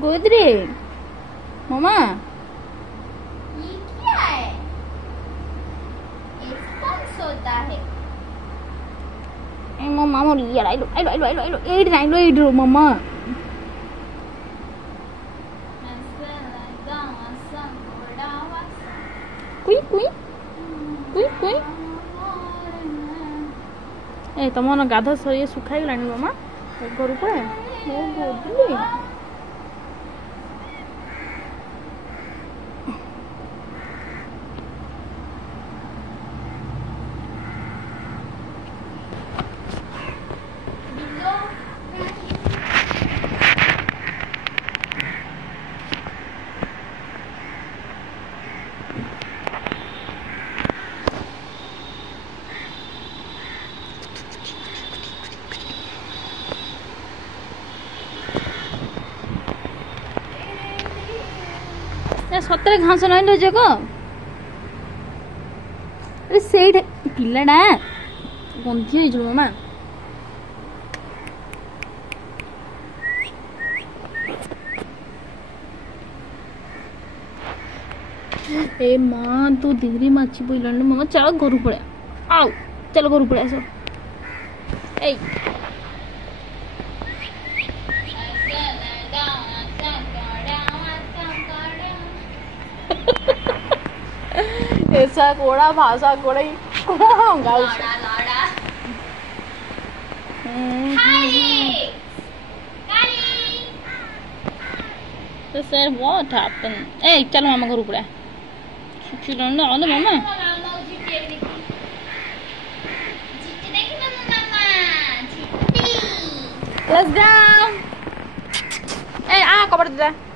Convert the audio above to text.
गोदरे मामा ये क्या है? ये कौन सोता है? मामा मोर यार आइलो एड मामा कुई ए तुम गाध ये सुखाई गलानी मामा घर पर सतरे घास ना जग अरे से पिलाटा गंधी हो मामा ए माँ तू दिगरी माची पड़ा मामा चल घर पड़े आओ चल घर पड़े आसो ए ऐसा कोड़ा भाषा कोड़ा ही तो सर what happened ए चल मामा घर ऊपर चिल्लाने ना आने मामा let's go ए आ कपड़े दे